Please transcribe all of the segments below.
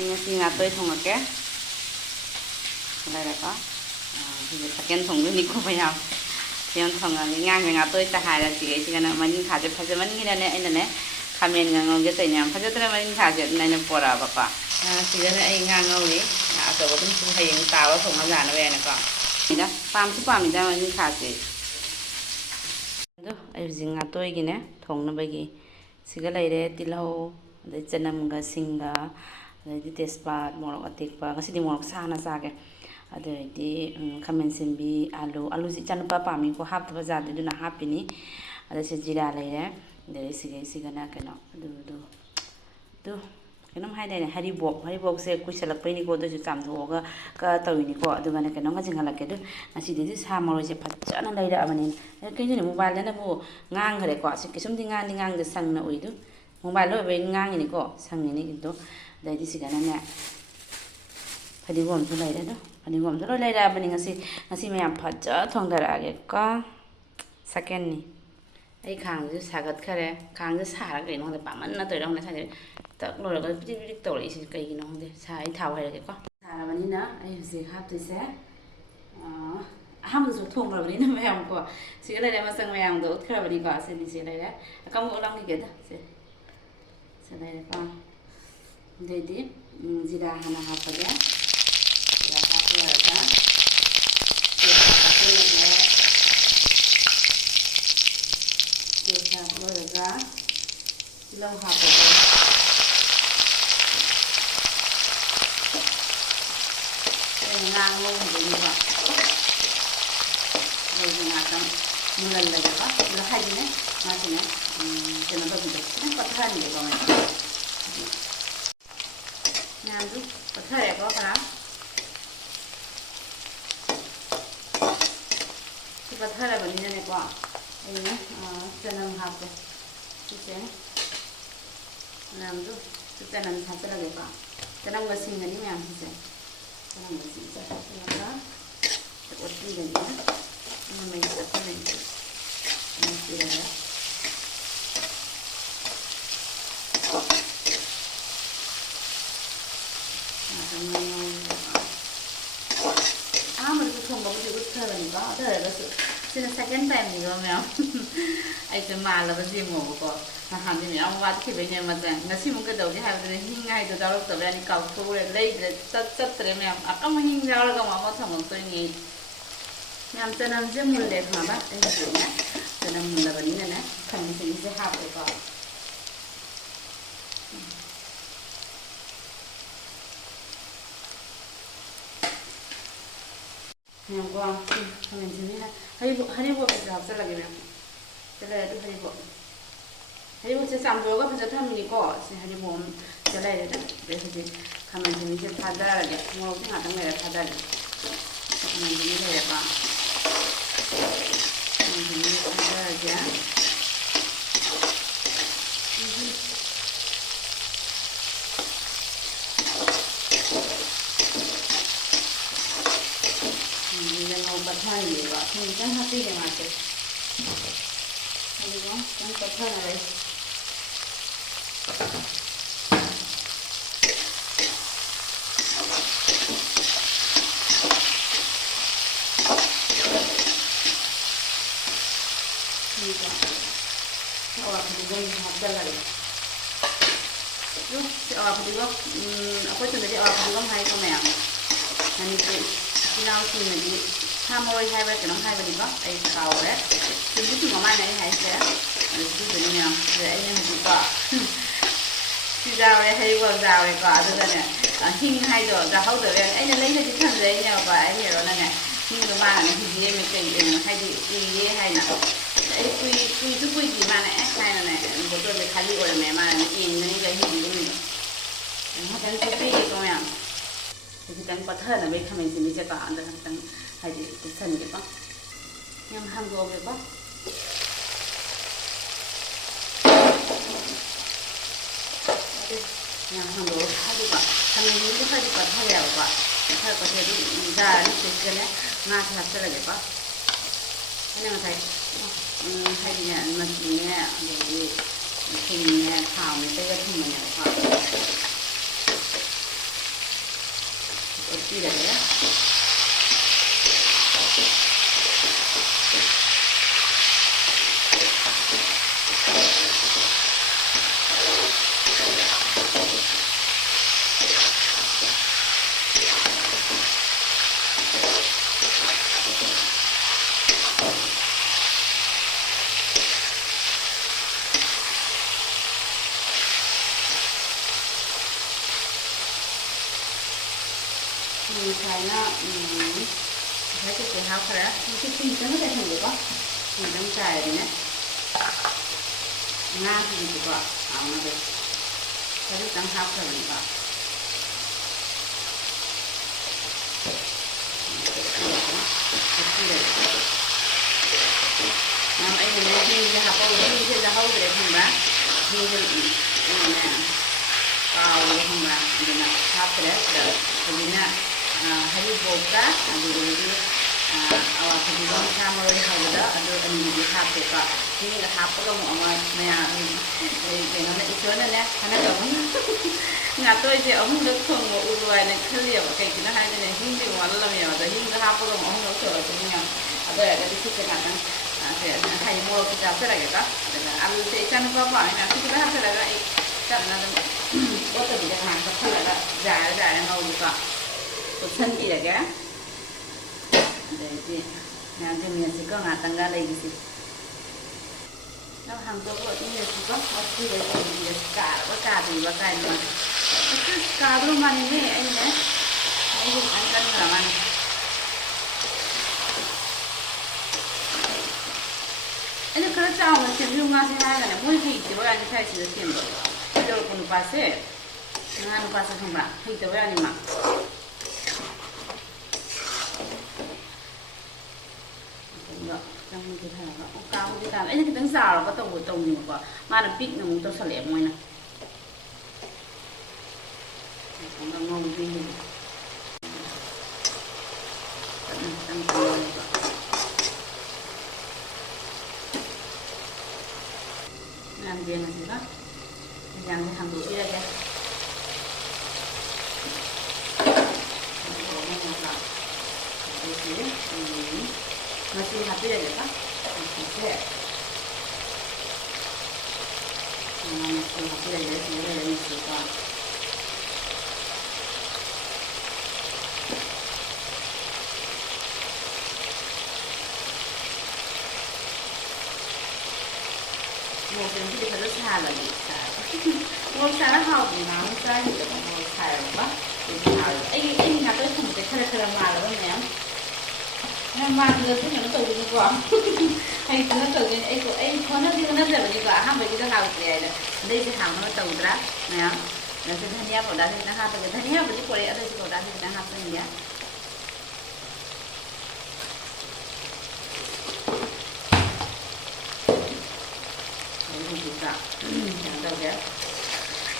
Anh xin ngà tôi thùng cái đây là có thì second thùng cái nico phải nào thì anh thùng ngang cái ngà tôi ta hai là chị cái nào mình khá là phải mình cái này anh này khamen ngang cái tên nhang phải cho mình khá là này nó bora bapa thì cái này anh ngang ngồi đấy à tôi cũng hay những tàu thùng nó giả nó về này con thì đó farm chứ farm thì ra mình khá gì đó ai dừng ngà tôi cái này thùng nó bây giờ xí cái này đấy tilo để chân nằm cái singa di tespat morok atekpa ngasidi morok sana sage adedi khamen simbi alu si chanpa pami ko hap ta jade duna hapini ada se jira leire de sigana keno du kenam hai dai haribok se kuisalak paini ko do ju cham thoga ka tawini ko aduga ne keno ngajing halak ke du ngasidi di samoro se phachana leira amani kini ni mobile na bu ngang khare ko se kisum di ngang de sang na uidu mobile lo be ngang ni ko sang ni gitu đây thì cái này phải đi gom thôi đấy đó phải đi gom thôi lấy ra bên ngasi mày làm phát cho thằng đàn cái có second này ấy khang chứ xả gật cái khang chứ xả cái nó thì bảo mình nó tới đâu nó xả tất rồi là cái biết tổ lại cái nó không thế xả ấy thảo hay là cái có xả là bên nữa ấy gì hấp thì sẽ ham được thùng rồi bên nó mày làm quoi chỉ cái này mà sang mày làm được cái là bên đi qua xem đi xem đây đấy có một lon cái kia sẽ đây là con jadi jira hana hapaga ya satu harga ya satu harga silau hapaga ngang luôn begini pak begini akan mulai lagi pak mulai haji nih masih nih jangan begitu ini kotoran gitu pak làm giúp có thể có cái đó thì có thể là bởi vì này quả đây nhé chân làm hạt rồi thì sẽ làm giúp chân làm hạt sẽ là cái quả chân làm cái xin cái này làm thì sẽ chân làm cái xin sẽ làm đó sẽ có gì đấy nhé nhưng mình sẽ không mình sẽ là đó không có cái bức thơ là có thế là sự xin là second time gì không nào ai cho mà là cái gì ngủ của mà hàng gì ông qua thì bây giờ mà rằng nó xin một cái đầu thì hai cái hình ngay từ đầu tới bây giờ cầu thu rồi lấy tất tất rồi mẹ à có mà hình ra là có mà thằng tôi nghĩ làm cho nên rất muốn đẹp mà bác anh chị nhé cho nên mình là vấn đề này thành mình sẽ học được rồi yang gua kami sini haribo bisa hafsa lagi nih jadi itu haribo saya sambil gua bisa tahu ni kok si haribo jadi itu biasa kami sini saya padar lagi mau nggak tahu nggak padar kami sini saya apa kami sini padar aja batahan gì vậy? Mình chẳng hấp đi để mà chị. Đây đó, chẳng batahan này. Ini kan. Awak juga hấp chân lại. Lúc awak juga, aku cuma jadi awak juga hai con mèo. Nanti khi nào thì mình đi tham môi hai bên cái nó hai bên đi bắp ai cầu đấy thì biết mà mai này hay sẽ được cái gì nào để anh em mình có thì rau đây hay còn rau này có được này hình hay rồi rau hậu được anh lấy ra cái thằng đấy nhau và anh hiểu nó này nhưng mà mai này thì gì mình cần hay gì hay nào đấy quy gì mà này hay là này bữa tôi về khai rồi mẹ mà nhìn những cái hình của mình nó thành cái gì không ạ thì đang có thơ là bây giờ mình sẽ có ăn được đang hay thì cái thân vậy bác nhưng ham vô vậy bác nhưng ham vô hay đi bác thằng mình cũng hay đi bác hay là bác hay có thể đi ra đi chơi cái này mà thật sự là vậy bác cái này thầy hay đi nhà mà chỉ nghe để thì thảo mình tới cái thì mình nhận 어찌래요? China thấy cái hao khá cái phi nó sẽ thành được không thì đang xài đấy nhé nga thì được ạ nó được thấy đang hao khá được ạ nam anh này thì ra học thì sẽ ra học được không bà thì nè vào không bà thì là học được thì nè hari boga adurungi awal kedua sama oleh hawada adu anjing hape ka ini hape ka mo maya dengan itu nanya karena kamu nggak tahu sih om udah tuh mau uruan yang keliar kayak gini hanya nih hindi malam ya ada hindi hape ka om nggak tahu sebenarnya ada ya dari situ kan saya hanya mau kita serah gitu dengan alu secan apa ini kita harus ada karena waktu di jalan kalau ada jalan mau buka usan ilaga jadi nanti misalnya kau ngatang gak lagi sih kalau hàng ini juga pasti dia sekarang di bakal mah itu sekarang mana ini ini angkat mana ini kalau cakap macam ni ngasih harga ni mungkin itu orang ni saya sudah timbul kalau pun pasal dengan pasal semua itu orang ni mah trong cái thằng nó cao cái thằng ấy cái tiếng rào là có tông của tông nhiều quá mà là pít là muốn tao sờ lẹ môi nè cũng đang ngon đi tăng cường làm gì là gì đó làm cái thằng đủ đi đây masih happy aja kan? Masih happy aja sebenarnya dari situ. Mungkin kita harus lagi. Mau cara hal gimana? Saya juga mau cara apa? Ini nggak tahu sampai cara malam ya. mà được cái nó tự nhiên quá hay nó tự nhiên ấy có nó đi nó giờ đi qua ham bây giờ hào gì đấy đây thì hào nó tự ra nè nó sẽ thân nhau vào đó thì nó hào tự thân nhau với cái quầy ở đây vào đó thì nó hào tự nhiên đấy không chịu cả chẳng đâu đấy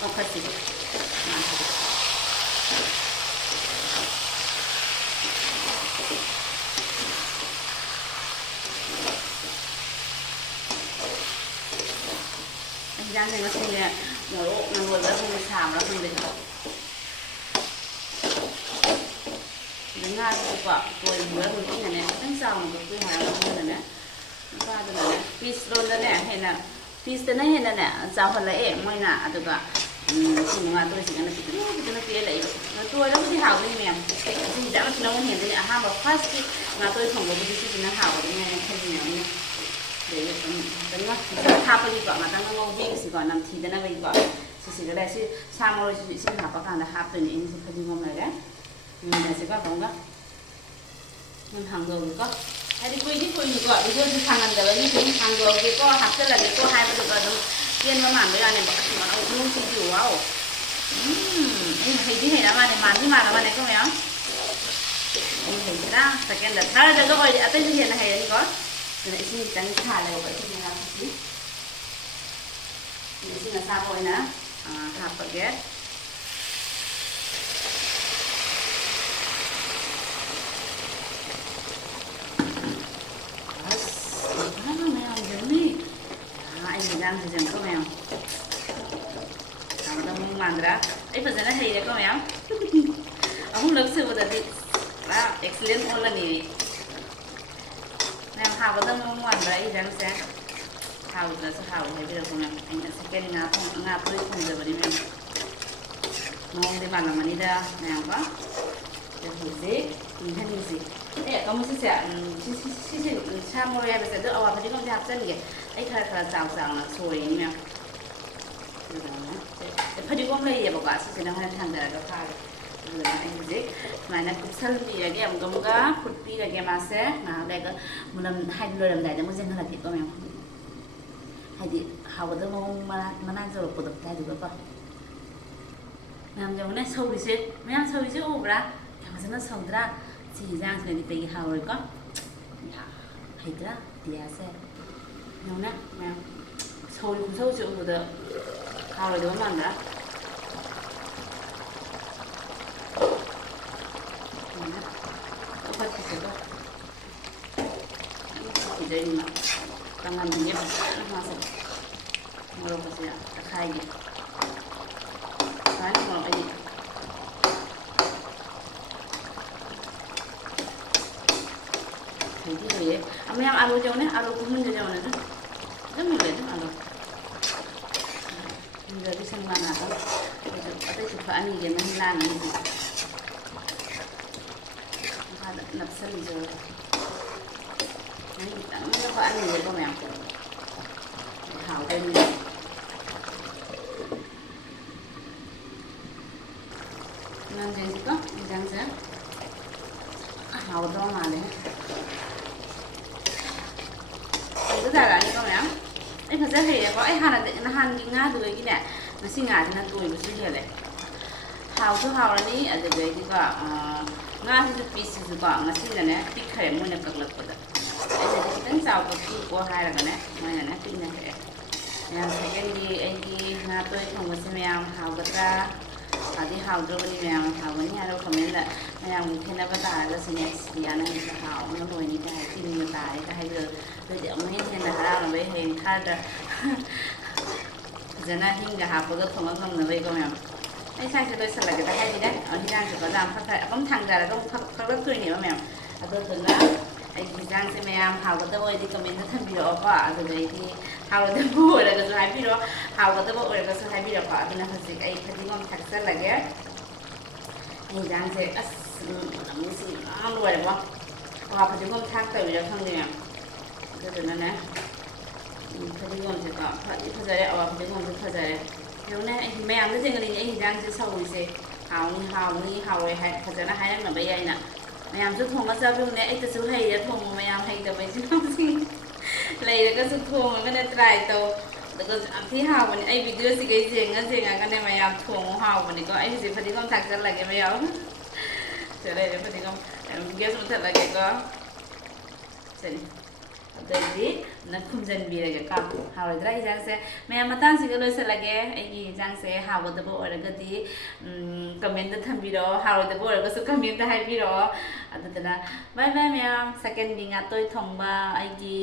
không phải gì Giang này nó không nè, nó ngồi ra không xàm nó không được. Đến ngay cái quả tôi mới một cái nàyตั้งสองก็คือหาเราเนี่ยนะก็ตัวนั้นพีสโรนแล้วเนี่ยเห็นน่ะพีสนั้นเห็นน่ะเนี่ยจะคนละเองไม่น่ะตัวก็สิ่งงานตัวสิ่งนั้นตัวนั้นเปลี่ยนเลยตัวแล้วก็ที่หาไม่แม่สิ่งที่เราเห็นเนี่ยห้ามบอกฟาสต์งานตัวของเราที่สิ่งนั้นหาว่าเนี่ยแค่เนี่ยđể đánh mắt tháp đi quả mà tăng ngon viên chỉ còn nằm thì đến đây quả chỉ cái này sẽ sang rồi chỉ xin học các là hấp từ những cái gì ngon này đấy này sẽ có không đó mình hàng đầu có hay đi quay đi gọi bây giờ thì hàng ăn đấy như thế hàng đầu thì có hấp tức là cái có hai cái được rồi tiên mà màn bây giờ này mà nó luôn chỉ chủ wow anh thấy tí này là mà này màn tí mà là mà này có méo anh thấy ra phải cái là thay ra rồi ở đây hiện này hay có này xin tránh thả lại vậy thì làm gì này xin là sao rồi nè hạt baguette anh đang thì dần có mèo nó đang mandra ấy phần này hay đấy có mèo ꯑꯍꯨꯝꯂꯛ ꯁꯨꯕꯗꯗꯤ ꯄꯨꯔꯥ ꯑꯦꯛꯁꯤꯂꯦꯟ ꯑꯣꯜꯂꯅꯤ ꯃꯌꯥꯝ ꯍꯥꯎꯒꯗꯕ ꯃꯑꯣꯡ ꯃꯥꯟꯕ꯭ꯔꯥ ꯑꯩ ꯏꯟꯖꯥꯡꯁꯦ ꯍꯥꯎꯗ꯭ꯔꯁꯨ ꯍꯥꯎꯋꯦ ꯍꯥꯏꯕꯤꯔꯛꯄ ꯃꯌꯥꯝ ꯑꯩꯅ ꯁꯦꯀꯦꯟ ꯉꯥ ꯑꯇꯣꯏ ꯊꯣꯡꯖꯕꯅꯤ ꯃꯌꯥꯝ ꯃꯑꯣꯡꯗꯤ ꯃꯥꯜꯂꯝꯃꯅꯤꯗ ꯃꯌꯥꯝꯀꯣ ꯍꯧꯖꯤꯛ ꯏꯪꯍꯟꯅꯤꯡꯁꯤ ꯀꯥꯡꯕꯨꯁꯤꯁꯦ ꯁꯤꯁꯦ ꯁꯥ ꯃꯔꯣꯏ ꯍꯥꯏꯕꯁꯦ ꯑꯗꯣ ꯑꯋꯥ ꯐꯗꯤꯒꯣꯝꯁꯦ ꯍꯥꯞꯆꯟꯒꯦ ꯑꯩ ꯈꯔ ꯆꯥꯎꯅ ꯁꯣꯏꯔꯤꯅꯤ ꯃꯌꯥꯝ ꯑꯗꯨꯃꯥꯏꯅ ꯐꯗꯤꯒꯣꯝ ꯂꯩꯌꯦꯕꯀꯣ ꯁꯤꯁꯤꯅ ꯍꯣꯔꯦꯟ ꯊꯥꯡꯊꯔꯒ ꯐꯥꯔꯦ ꯑꯗꯨꯅ ꯑꯩ ꯍꯧꯖꯤꯛ ꯁꯨꯃꯥꯏꯅ ꯀꯨꯞꯁꯟꯕꯤꯔꯒꯦ ꯑꯃꯨꯛꯀ ꯐꯨꯠꯄꯤꯔꯒꯦ ꯃꯥꯁꯦ ꯉꯥꯏꯍꯥꯛ ꯂꯩꯔꯒ ꯃꯨꯟꯂꯝ ꯍꯥꯏꯗꯤ ꯂꯣꯏꯔꯝꯗꯥꯏꯗ ꯃꯨꯟꯁꯤꯟꯍꯜꯂꯛꯀꯦꯀꯣ ꯃꯌꯥꯝ ꯍꯥꯏꯗꯤ ꯍꯥꯎꯒꯗꯕ ꯃꯑꯣꯡ ꯃꯅꯥꯟ ꯌꯧꯔꯛꯄꯗꯣ ꯑꯗꯨꯗꯨꯒꯀꯣ ꯃꯌꯥꯝ ꯌꯦꯡꯉꯨꯅꯦ ꯁꯧꯔꯤꯁꯦ ꯃꯌꯥꯝ ꯁꯧꯔꯤꯁꯦ ꯎꯕ꯭ꯔꯥ ꯌꯥꯝ ꯐꯖꯅ ꯁꯧꯗ꯭ꯔꯥ ꯁꯤ ꯌꯦꯟꯖꯥꯡꯁꯤꯅꯗꯤ ꯀꯩꯒꯤ ꯍꯥꯎꯔꯣꯏꯀꯣ ꯍꯩꯇ꯭ꯔꯥ ꯗꯤꯌꯥꯁꯦ ꯌꯦꯡꯉꯨꯅꯦ ꯃꯌꯥꯝ ꯁꯧꯔꯤ ꯈꯨꯁꯧꯁꯦ ꯎꯕꯗ ꯍꯥꯎꯔꯣꯏꯗꯕ ꯃꯥꯟꯕ꯭ꯔꯥ ꯀꯣꯛꯈꯠꯈꯤꯁꯦꯀꯣ ꯀꯤꯖꯔꯤꯃ ꯀꯪꯍꯟꯈꯤꯒꯦ ꯐꯖꯅ ꯃꯥꯁꯦ ꯃꯣꯔꯣꯛꯀꯁꯦ ꯇꯛꯈꯥꯏꯒꯦ ꯁꯨꯃꯥꯏꯅ ꯃꯣꯔꯣꯛ ꯑꯩꯗꯤ ꯍꯩꯌꯦ ꯃꯌꯥꯝ ꯑꯥꯂꯨ ꯌꯦꯡꯉꯨꯅꯦ ꯑꯥꯂꯨ ꯈꯨꯃꯨꯟꯁꯦ ꯌꯦꯡꯉꯨꯅꯦ ꯑꯗꯨꯝ ꯃꯨꯜꯂꯦ ꯑꯗꯨꯝ ꯑꯥꯂꯨ ꯃꯨꯟꯖꯕꯤ ꯁꯪ ꯉꯥꯛꯇꯪ ꯑꯇꯩꯁꯨ ꯐꯛꯑꯅꯤꯒꯦ ꯃꯍꯤ ꯂꯥꯡꯉꯅꯤ ꯃꯈꯥꯗ ꯅꯞꯁꯜꯂꯤꯖꯕ ꯃꯍꯤ ꯈꯤꯇꯪꯒ ꯐꯛꯑꯅꯤꯒꯦꯀꯣ ꯃꯌꯥꯝ ꯍꯥꯎꯗꯣꯏꯅꯤ ꯉꯥꯡꯖꯩꯁꯤꯀꯣ ꯌꯦꯟꯖꯥꯡꯁꯦ ꯍꯥꯎꯗꯧ ꯃꯥꯜꯂꯦ ꯍꯩꯕ ꯇꯥꯔꯛꯑꯅꯤꯀꯣ ꯃꯌꯥꯝ ꯑꯩ ꯐꯖ ꯍꯩꯌꯦꯀꯣ ꯑꯩ ꯅꯍꯥꯟꯒꯤ ꯉꯥꯗꯨꯗꯒꯤꯅꯦ ꯉꯁꯤ ꯉꯥꯁꯤꯅ ꯇꯣꯏꯕꯁꯨ ꯍꯦꯜꯂꯦ ꯍꯥꯎꯁꯨ ꯍꯥꯎꯔꯅꯤ ꯑꯗꯨꯗꯒꯤꯀꯣ ꯉꯥꯁꯤꯁꯨ ꯄꯤꯁꯁꯤꯁꯨꯀꯣ ꯉꯁꯤꯅꯅꯦ ꯄꯤꯛꯈ꯭ꯔꯦ ꯃꯣꯏꯅ ꯀꯛꯂꯛꯄꯗ ꯑꯩꯅꯗꯤ ꯈꯤꯇꯪ ꯆꯥꯎꯕ ꯄꯤꯀꯣ ꯍꯥꯏꯔꯒꯅꯦ ꯃꯣꯏꯅꯅꯦ ꯄꯤꯛꯅ ꯀꯛꯑꯦ ꯃꯌꯥꯝ ꯁꯦꯀꯦꯟꯗꯤ ꯑꯩꯒꯤ ꯉꯥ ꯇꯣꯏ ꯊꯣꯡꯕꯁꯦ ꯃꯌꯥꯝ ꯍꯥꯎꯒꯗ꯭ꯔꯥ ꯍꯥꯎꯗꯤ ꯍꯥꯎꯗ꯭ꯔꯕꯅꯤ ꯃꯌꯥꯝ ꯍꯥꯎꯒꯅꯤ ꯍꯥꯏꯔꯣ ꯀꯃꯦꯟꯗ ꯃꯌꯥꯝꯒꯤ ꯈꯦꯠꯅꯕ ꯇꯥꯔꯒꯁꯨꯅꯦ ꯌꯥꯅ ꯍꯦꯛꯇ ꯍꯥꯎꯅ ꯂꯣꯏꯅꯤꯒ ꯍꯥꯏ ꯇꯤꯟꯕ ꯇꯥꯔꯦꯒ ꯍꯥꯏꯕꯤꯔꯣ ꯑꯗꯨꯗꯤ ꯑꯃꯨꯛ ꯍꯦꯟꯅ ꯍꯔꯥꯎꯅꯕꯩ ꯍꯌꯦꯡ ꯊꯥꯔꯗ ꯐꯖꯅ ꯍꯤꯡꯒ ꯍꯥꯞꯄꯒ ꯊꯣꯡꯉ ꯉꯝꯅꯕꯩꯀꯣ ꯃꯌꯥꯝ ꯑꯩ ꯁꯥꯏꯁꯦ ꯂꯣꯏꯁꯤꯜꯂꯒꯦꯗ ꯍꯥꯏꯗꯤꯅꯦ ꯍꯤꯟꯖꯥꯡꯁꯦ ꯕꯗꯥꯝ ꯑꯗꯨꯝ ꯊꯥꯡꯊꯔꯒ ꯑꯃꯨꯛ ꯐꯛꯂꯛꯇꯣꯏꯅꯦꯕ ꯃꯌꯥꯝ ꯑꯗꯨꯗꯨꯅ ꯑꯩꯒꯤ ꯍꯤꯟꯖꯥꯡꯁꯦ ꯃꯌꯥꯝ ꯍꯥꯎꯒꯗꯕ ꯑꯣꯏꯔꯗꯤ ꯀꯃꯦꯟꯇ ꯊꯝꯕꯤꯔꯛꯑꯣꯀꯣ ꯑꯗꯨꯗꯩꯗꯤ ꯍꯥꯎꯒꯗꯕ ꯑꯣꯏꯔꯒꯁꯨ ꯍꯥꯏꯕꯤꯔꯛꯑꯣ ꯍꯥꯎꯒꯗꯕ ꯑꯣꯏꯔꯒꯁꯨ ꯍꯥꯏꯕꯤꯔꯛꯑꯣ ꯑꯗꯨꯅ ꯍꯧꯖꯤꯛ ꯑꯩ ꯐꯗꯤꯒꯣꯝ ꯊꯥꯛꯆꯜꯂꯒꯦ ꯍꯤꯟꯖꯥꯡꯁꯦ ꯑꯁ ꯃꯅꯝꯁꯤ ꯂꯣꯏꯔꯦꯀꯣ ꯑꯋꯥ ꯐꯗꯤꯒꯣꯝ ꯊꯥꯛꯇꯕꯤꯔ ꯈꯪꯗꯦ ꯃꯌꯥꯝ ꯑꯗꯨꯗꯨꯅꯅꯦ ꯐꯗꯤꯒꯣꯝꯁꯦꯀꯣ ꯐꯗꯤ ꯐꯖꯔꯦ ꯑꯋꯥ ꯐꯗꯤꯒꯣꯝꯁꯦ ꯐꯖꯔꯦ ꯌꯦꯡꯉꯨꯅꯦ ꯑꯩ ꯃꯌꯥꯝꯗ ꯌꯦꯡꯍꯟꯅꯤꯡꯉꯤ ꯑꯩ ꯍꯤꯟꯖꯥꯡꯁꯦ ꯁꯧꯔꯤꯁꯦ ꯍꯥꯎꯅꯤ ꯍꯥꯎꯔꯣꯏ ꯐꯖꯅ ꯍꯥꯏꯔꯛꯅꯕ ꯌꯥꯏꯅ ꯃꯌꯥꯝꯁꯨ ꯊꯣꯡꯉ ꯆꯥꯕꯤꯌꯨꯅꯦ ꯑꯩꯇꯁꯨ ꯍꯩꯔꯦ ꯊꯣꯡꯕ ꯃꯌꯥꯝ ꯍꯩꯇꯕ ꯏꯆꯤꯜ ꯂꯩꯔꯒꯁꯨ ꯊꯣꯡꯉꯒꯅꯦ ꯇ꯭ꯔꯥꯏ ꯇꯧ ꯑꯗꯨꯒ ꯌꯥꯝ ꯊꯤ ꯍꯥꯎꯕꯅꯦ ꯑꯩ ꯚꯤꯗꯤꯑꯣꯁꯤꯒꯩ ꯌꯦꯡꯉꯒꯅꯦ ꯃꯌꯥꯝ ꯊꯣꯡꯉꯣ ꯍꯥꯎꯕꯅꯤꯀꯣ ꯑꯩ ꯍꯧꯖꯤꯛ ꯐꯗꯤꯒꯣꯝ ꯊꯥꯛꯆꯜꯂꯒꯦ ꯃꯌꯥꯝ ꯂꯩꯔꯦ ꯐꯗꯤꯒꯣꯝ ꯒ꯭ꯌꯥꯁ ꯃꯨꯊꯠꯂꯒꯦꯀꯣ ꯁꯤꯅꯤ ꯑꯗꯩꯗꯤ ꯈꯨꯝꯖꯤꯟꯕꯤꯔꯒꯦꯀꯣ ꯍꯥꯎꯔꯣꯏꯗ꯭ꯔꯥ ꯌꯦꯟꯖꯥꯡꯁꯦ ꯃꯌꯥꯝ ꯃꯇꯥꯡꯁꯤꯒ ꯂꯣꯏꯁꯤꯜꯂꯒꯦ ꯑꯩꯒꯤ ꯌꯦꯟꯖꯥꯡꯁꯦ ꯍꯥꯎꯒꯗꯕ ꯑꯣꯏꯔꯒꯗꯤ ꯀꯃꯦꯟꯇ ꯊꯝꯕꯤꯔꯛꯑꯣ ꯍꯥꯎꯔꯣꯏꯗꯕ ꯑꯣꯏꯔꯒꯁꯨ ꯀꯃꯦꯟꯇ ꯍꯥꯏꯕꯤꯔꯛꯑꯣ ꯑꯗꯨꯗꯨꯅ ꯕꯥꯏ ꯕꯥꯏ ꯃꯌꯥꯝ ꯁꯦꯀꯦꯟꯗꯤ ꯉꯥꯇꯣꯏ ꯊꯣꯡꯕ ꯑꯩꯒꯤ